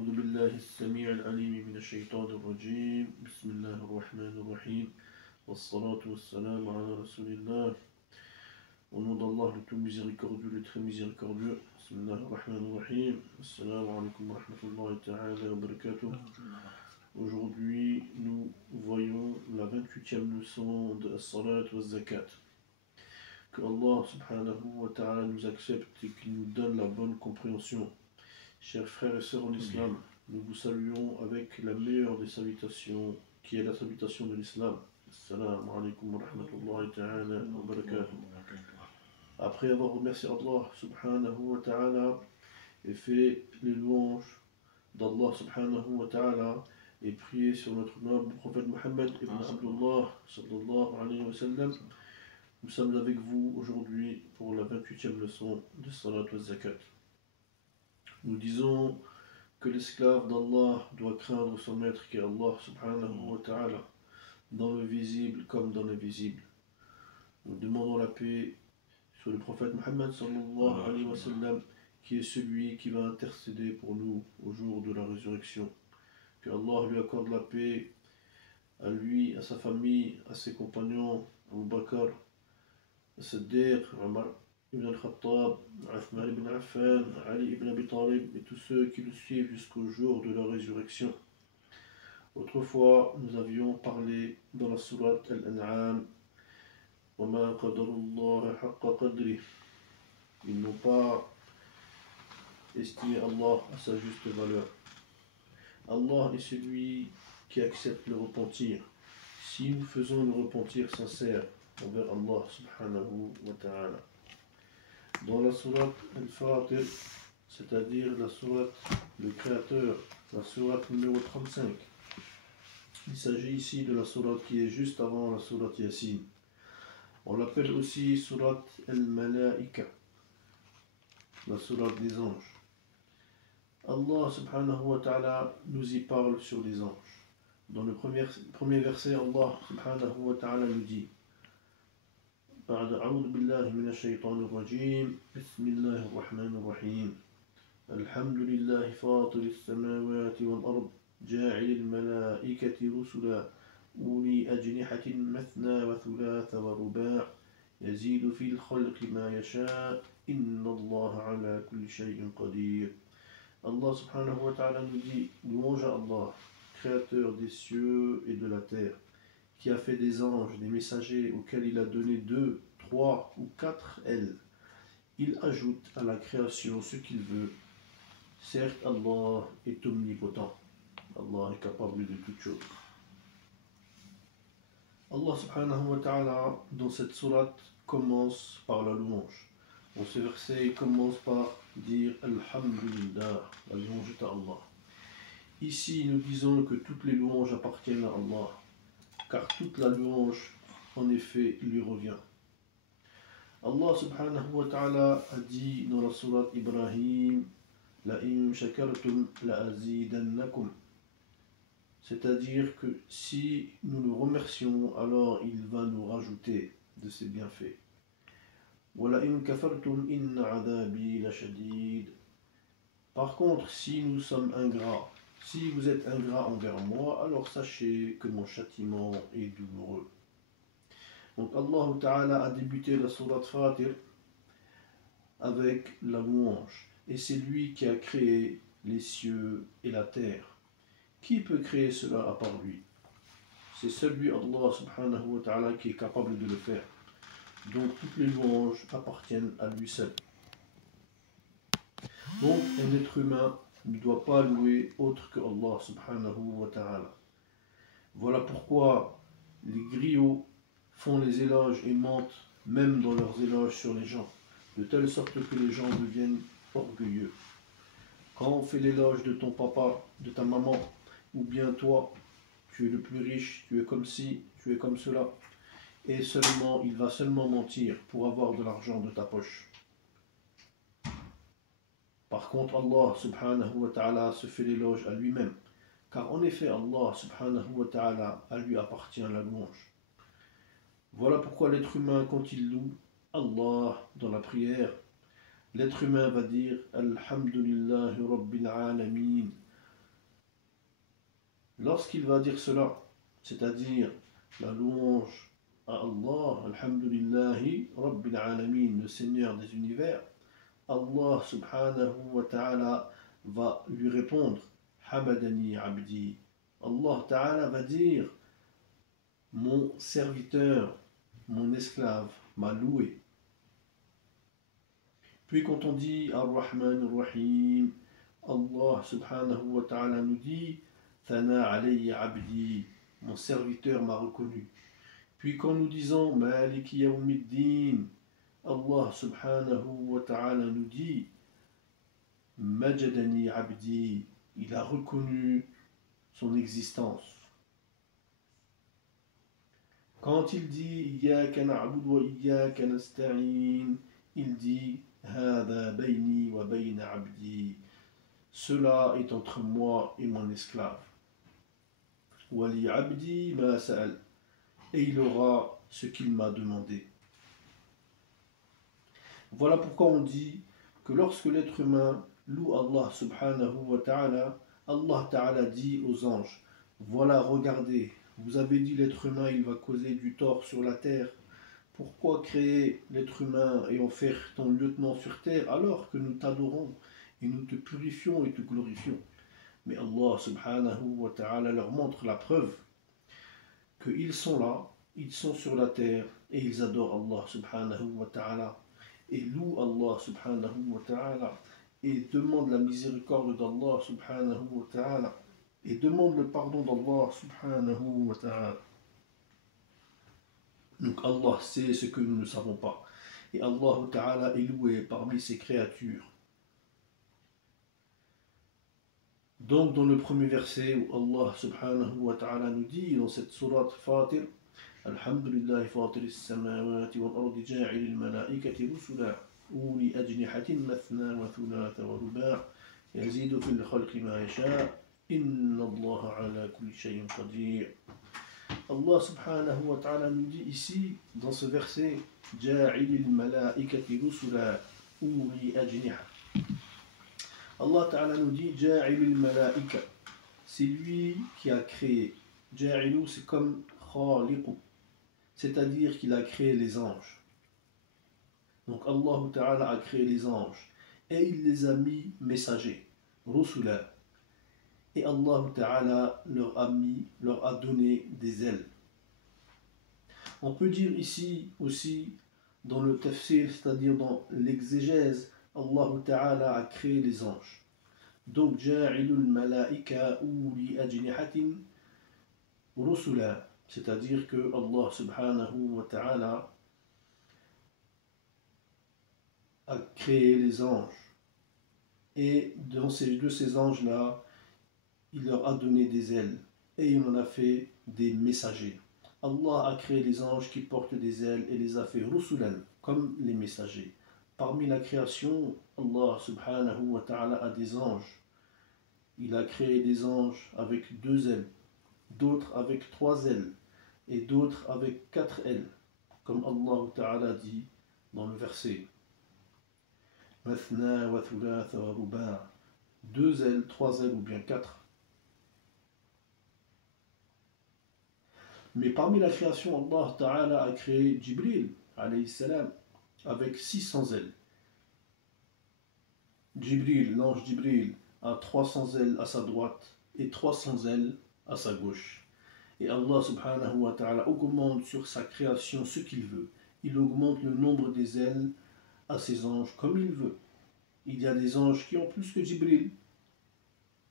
أعوذ بالله السميع العليم من الشيطان الرجيم بسم الله الرحمن الرحيم والصلاة والسلام على رسول الله. Au nom d'Allah, le tout miséricordieux, le très miséricordieux. Bismillah ar-Rahman ar-Rahim. Assalamu alaikum wa rahmatullahi ta'ala wa barakatuh. Aujourd'hui, nous voyons la 28e leçon de As-Salat wa Zakat. Que Allah subhanahu wa ta'ala nous accepte et qu'il nous donne la bonne compréhension. Chers frères et sœurs en islam, nous vous saluons avec la meilleure des salutations, qui est la salutation de l'islam. Assalamu alaikum wa rahmatullahi ta'ala wa barakatuh. Après avoir remercié Allah subhanahu wa ta'ala et fait les louanges d'Allah subhanahu wa ta'ala et prié sur notre noble prophète Muhammad ibn Abdullah sallallahu alayhi wa sallam, nous sommes avec vous aujourd'hui pour la 28e leçon de Salat wa Zakat. Nous disons que l'esclave d'Allah doit craindre son maître qui est Allah subhanahu wa ta'ala, dans le visible comme dans l'invisible. Nous demandons la paix sur le prophète Muhammad sallallahu alayhi wa sallam, qui est celui qui va intercéder pour nous au jour de la résurrection. Que Allah lui accorde la paix, à lui, à sa famille, à ses compagnons, Abu Bakr, Siddiq, Umar ibn al-Khattab, Uthman ibn Affan, Ali ibn Abi Talib et tous ceux qui le suivent jusqu'au jour de la résurrection. Autrefois, nous avions parlé dans la sourate Al-An'am, وَمَا قَدَرُ اللَّهَ حَقَّ قَدْرِهِ. Ils n'ont pas estimé Allah à sa juste valeur. Allah est celui qui accepte le repentir. Si nous faisons le repentir sincère envers Allah subhanahu wa ta'ala. Dans la sourate Al-Fatir, c'est-à-dire la sourate Le Créateur, la sourate numéro 35, il s'agit ici de la sourate qui est juste avant la sourate Yasin. On l'appelle aussi sourate Al-Malaika, la sourate des anges. Allah subhanahu wa ta'ala nous y parle sur les anges. Dans le premier verset, Allah subhanahu wa ta'ala nous dit بعد أعوذ بالله من الشيطان الرجيم بسم الله الرحمن الرحيم الحمد لله فاطر السماوات والأرض جاعل الملائكة رسلا أولي أجنحة مثنى وثلاث ورباع يزيد في الخلق ما يشاء إن الله على كل شيء قدير. Allah subhanahu wa ta'ala nous dit louange à Allah, créateur des cieux et de la terre, qui a fait des anges, des messagers auxquels il a donné 2, 3 ou 4 ailes. Il ajoute à la création ce qu'il veut. Certes, Allah est omnipotent. Allah est capable de toutes choses. Allah subhanahu wa ta'ala, dans cette sourate, commence par la louange. Dans ce verset, il commence par dire Alhamdulillah, la louange est à Allah. Ici, nous disons que toutes les louanges appartiennent à Allah, car toute la louange, en effet, lui revient. Allah subhanahu wa ta'ala a dit dans la sourate Ibrahim, La in shakartum la azidannakum. C'est-à-dire que si nous le remercions, alors il va nous rajouter de ses bienfaits. Wa la in kafartum inna adhabi la shadid. Par contre, si nous sommes ingrats, si vous êtes ingrat envers moi, alors sachez que mon châtiment est douloureux. Donc Allah Ta'ala a débuté la sourate Fatir avec la louange. Et c'est lui qui a créé les cieux et la terre. Qui peut créer cela à part lui? C'est celui Allah Subhanahu wa Ta'ala qui est capable de le faire. Donc toutes les louanges appartiennent à lui seul. Donc un être humain ne doit pas louer autre que Allah subhanahu wa ta'ala. Voilà pourquoi les griots font les éloges et mentent même dans leurs éloges sur les gens, de telle sorte que les gens deviennent orgueilleux. Quand on fait l'éloge de ton papa, de ta maman, ou bien toi, tu es le plus riche, tu es comme ci, tu es comme cela, et seulement, il va seulement mentir pour avoir de l'argent de ta poche. Par contre, Allah subhanahu wa ta'ala se fait l'éloge à lui-même, car en effet, Allah subhanahu wa ta'ala, à lui appartient la louange. Voilà pourquoi l'être humain, quand il loue Allah dans la prière, l'être humain va dire Alhamdulillahi Rabbil Alamin, lorsqu'il va dire cela, c'est-à-dire la louange à Allah, Alhamdulillahi Rabbil Alamin, le Seigneur des univers, Allah subhanahu wa ta'ala va lui répondre Hamadani abdi. Allah ta'ala va dire mon serviteur, mon esclave m'a loué. Puis quand on dit Ar-Rahman Ar-Rahim, Allah subhanahu wa ta'ala nous dit Thana alayya abdi, mon serviteur m'a reconnu. Puis quand nous disons Maliki Yawmiddin, Allah subhanahu wa ta'ala nous dit Majadani abdi, il a reconnu son existence. Quand il dit Iyyaka na'budu wa iyyaka nasta'in, il dit Hada bayni wa bayna abdi, cela est entre moi et mon esclave. Wali abdi ma sa'al, et il aura ce qu'il m'a demandé. Voilà pourquoi on dit que lorsque l'être humain loue Allah subhanahu wa ta'ala, Allah ta'ala dit aux anges, voilà, regardez, vous avez dit l'être humain il va causer du tort sur la terre, pourquoi créer l'être humain et en faire ton lieutenant sur terre alors que nous t'adorons et nous te purifions et te glorifions? Mais Allah subhanahu wa ta'ala leur montre la preuve qu'ils sont là, ils sont sur la terre et ils adorent Allah subhanahu wa ta'ala et louent Allah subhanahu wa ta'ala et demandent la miséricorde d'Allah subhanahu wa ta'ala et demandent le pardon d'Allah subhanahu wa ta'ala. Donc Allah sait ce que nous ne savons pas. Et Allah ta'ala est loué parmi ses créatures. Donc dans le premier verset où Allah subhanahu wa ta'ala nous dit dans cette sourate Fatir, Alhamdulillah fatir as-samawati wal-ardi ja'il al-malaikati rusula uli ajnihatin mathna wa thulatha wa ruba' yazidu fil khalqi ma yasha' inna Allah ala kulli shay'in qadir. Allah subhanahu wa ta'ala nous dit ici dans ce verset ja'il al-malaikati rusula uli ajniha. Allah ta'ala nous dit Ja'ilul malaika, c'est lui qui a créé. Ja'ilu, c'est comme khaliqu, c'est-à-dire qu'il a créé les anges. Donc Allah ta'ala a créé les anges et il les a mis messagers, rusula. Et Allah ta'ala leur a donné des ailes. On peut dire ici aussi dans le tafsir, c'est-à-dire dans l'exégèse, Allah ta'ala a créé les anges. Donc, Ja'ilul malaika uli ajnihatin rusula, c'est-à-dire que Allah subhanahu wa ta'ala a créé les anges. Et de ces anges-là, il leur a donné des ailes. Et il en a fait des messagers. Allah a créé les anges qui portent des ailes et les a fait rusulan, comme les messagers. Parmi la création, Allah subhanahu wa ta'ala a des anges. Il a créé des anges avec 2 ailes, d'autres avec 3 ailes, et d'autres avec 4 ailes, comme Allah ta'ala dit dans le verset. Mathna wa thulatha wa ruba', 2 ailes, 3 ailes ou bien 4. Mais parmi la création, Allah ta'ala a créé Jibril, alayhi salam, avec 600 ailes. Jibril, l'ange Jibril, a 300 ailes à sa droite et 300 ailes à sa gauche. Et Allah subhanahu wa ta'ala augmente sur sa création ce qu'il veut. Il augmente le nombre des ailes à ses anges comme il veut. Il y a des anges qui ont plus que Jibril.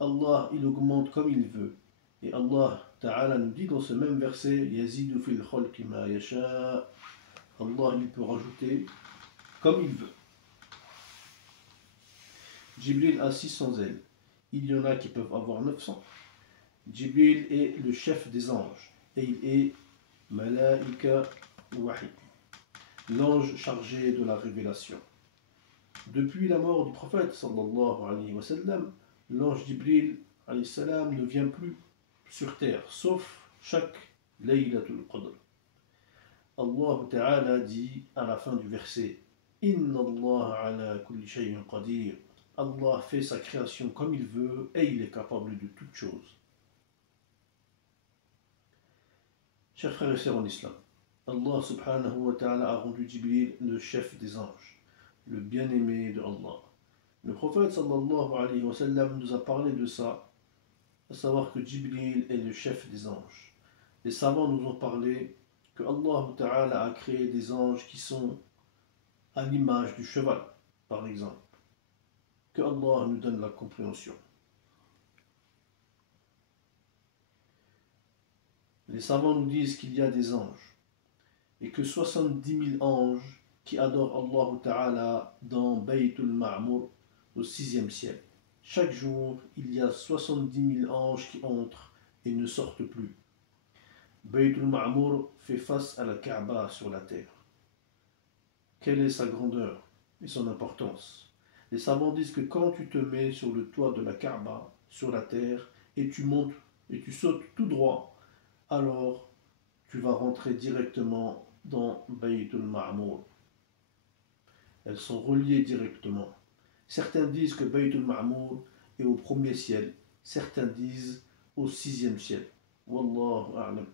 Allah, il augmente comme il veut. Et Allah ta'ala nous dit dans ce même verset Yazidu fil khalqi ma yasha. Allah, il peut rajouter comme il veut. Jibril a 600 ailes. Il y en a qui peuvent avoir 900. Jibril est le chef des anges. Et il est Malaika Wahi, l'ange chargé de la révélation. Depuis la mort du prophète sallallahu alayhi wa sallam, l'ange Jibril alayhi salam ne vient plus sur terre, sauf chaque Laylatul Qadr. Allah Ta'ala dit à la fin du verset Inna Allah ala kulli shay'in qadir. Allah fait sa création comme il veut et il est capable de toutes choses. Chers frères et sœurs en islam, Allah subhanahu wa ta'ala a rendu Jibril le chef des anges, le bien-aimé de Allah. Le prophète sallallahu alayhi wa sallam nous a parlé de ça, à savoir que Jibril est le chef des anges. Les savants nous ont parlé que Allah ta'ala a créé des anges qui sont à l'image du cheval, par exemple. Que Allah nous donne la compréhension. Les savants nous disent qu'il y a des anges et que 70 000 anges qui adorent Allah Ta'ala dans Baytul Ma'mur au 6e ciel. Chaque jour, il y a 70 000 anges qui entrent et ne sortent plus. Baytul Ma'mur fait face à la Kaaba sur la terre. Quelle est sa grandeur et son importance? Les savants disent que quand tu te mets sur le toit de la Kaaba, sur la terre, et tu montes et tu sautes tout droit, alors tu vas rentrer directement dans Baytul Ma'mur. Elles sont reliées directement. Certains disent que Baytul Ma'mur est au 1er ciel, certains disent au 6e ciel. Wallahu a'lam.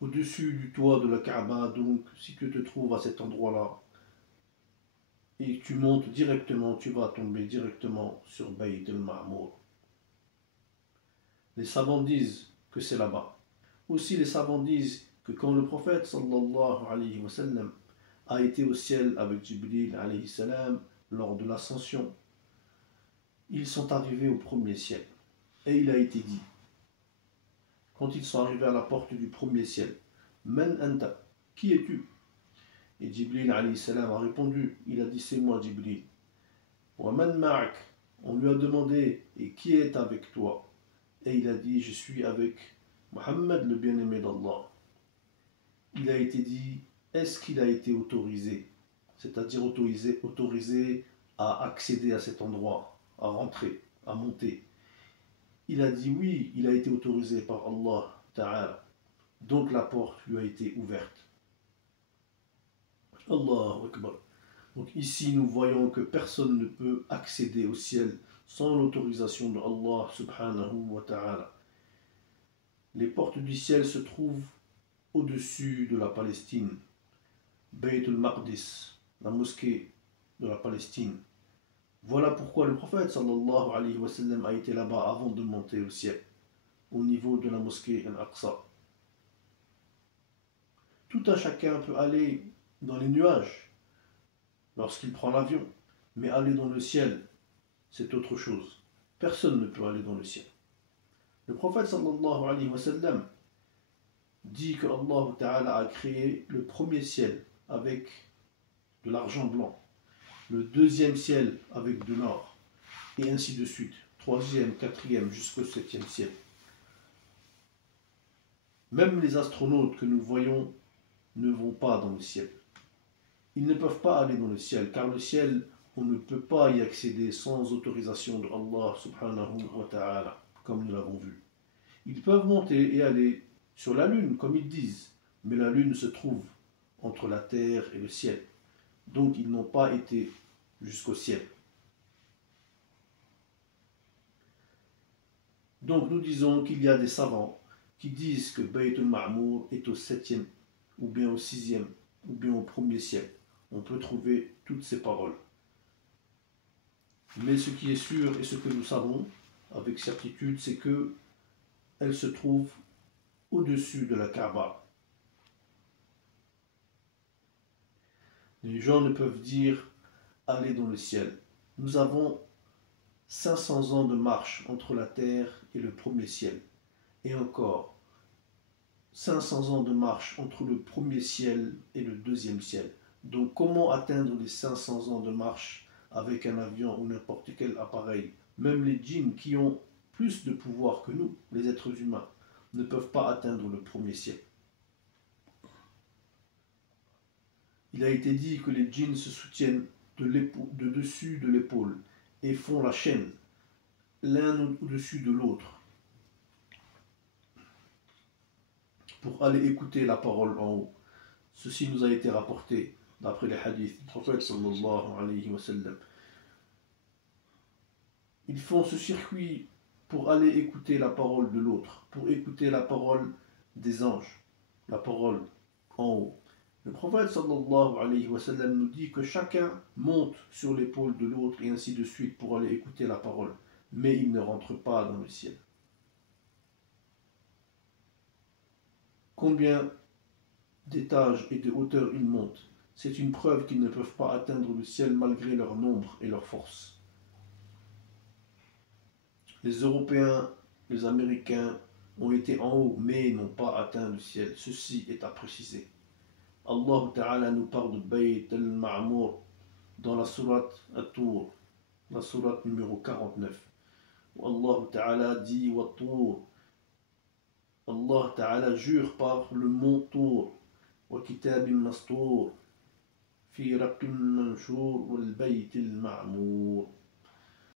Au-dessus du toit de la Kaaba, donc, si tu te trouves à cet endroit-là, et que tu montes directement, tu vas tomber directement sur Bayt al-Ma'mur. Les savants disent que c'est là-bas. Aussi, les savants disent que quand le prophète sallallahu alayhi wa sallam a été au ciel avec Jibril alayhi salam lors de l'ascension, ils sont arrivés au 1er ciel. Et il a été dit, quand ils sont arrivés à la porte du 1er ciel, Man anta, qui es-tu? Et Jibril alayhi salam a répondu, il a dit c'est moi Jibril. Wa man ma'ak, on lui a demandé et qui est avec toi? Et il a dit je suis avec Muhammad le bien-aimé d'Allah. Il a été dit est-ce qu'il a été autorisé? C'est-à-dire autorisé à accéder à cet endroit, à rentrer, à monter. Il a dit oui, il a été autorisé par Allah Ta'ala. Donc la porte lui a été ouverte. Allahu Akbar. Donc ici nous voyons que personne ne peut accéder au ciel sans l'autorisation de Allah subhanahu wa ta'ala. Les portes du ciel se trouvent au-dessus de la Palestine. Bayt al-Maqdis, la mosquée de la Palestine. Voilà pourquoi le prophète sallallahu alayhi wa sallam a été là-bas avant de monter au ciel, au niveau de la mosquée Al-Aqsa. Tout un chacun peut aller dans les nuages lorsqu'il prend l'avion, mais aller dans le ciel, c'est autre chose. Personne ne peut aller dans le ciel. Le prophète sallallahu alayhi wa sallam dit que Allah Ta'ala a créé le 1er ciel avec de l'argent blanc, le 2e ciel avec de l'or, et ainsi de suite, 3e, 4e jusqu'au 7e ciel. Même les astronautes que nous voyons ne vont pas dans le ciel. Ils ne peuvent pas aller dans le ciel, car le ciel, on ne peut pas y accéder sans autorisation de Allah subhanahu wa ta'ala, comme nous l'avons vu. Ils peuvent monter et aller sur la lune, comme ils disent, mais la lune se trouve entre la terre et le ciel. Donc ils n'ont pas été jusqu'au ciel. Donc nous disons qu'il y a des savants qui disent que Bayt al-Ma'mur est au 7e, ou bien au 6e, ou bien au 1er ciel. On peut trouver toutes ces paroles. Mais ce qui est sûr et ce que nous savons avec certitude, c'est que elle se trouve au-dessus de la Kaaba. Les gens ne peuvent dire aller dans le ciel. Nous avons 500 ans de marche entre la terre et le 1er ciel. Et encore 500 ans de marche entre le 1er ciel et le 2e ciel. Donc comment atteindre les 500 ans de marche avec un avion ou n'importe quel appareil? Même les djinns qui ont plus de pouvoir que nous, les êtres humains, ne peuvent pas atteindre le 1er ciel. Il a été dit que les djinns se soutiennent de dessus de l'épaule et font la chaîne, l'un au-dessus de l'autre, pour aller écouter la parole en haut. Ceci nous a été rapporté d'après les hadiths du prophète sallallahu alayhi wa sallam. Ils font ce circuit pour aller écouter la parole de l'autre, pour écouter la parole des anges, la parole en haut. Le prophète sallallahu alayhi wa sallam nous dit que chacun monte sur l'épaule de l'autre et ainsi de suite pour aller écouter la parole, mais il ne rentre pas dans le ciel. Combien d'étages et de hauteur ils montent? C'est une preuve qu'ils ne peuvent pas atteindre le ciel malgré leur nombre et leur force. Les Européens, les Américains ont été en haut, mais n'ont pas atteint le ciel. Ceci est à préciser. Allah Ta'ala nous parle de Bayt al-Ma'mour dans la sourate At-Tur, la sourate numéro 49. Où Allah Ta'ala dit Wat-Tur. Allah Ta'ala jure par le mont Tour. Wa kitabim mastur. Fi raqim manshur wal bayt al-ma'mour.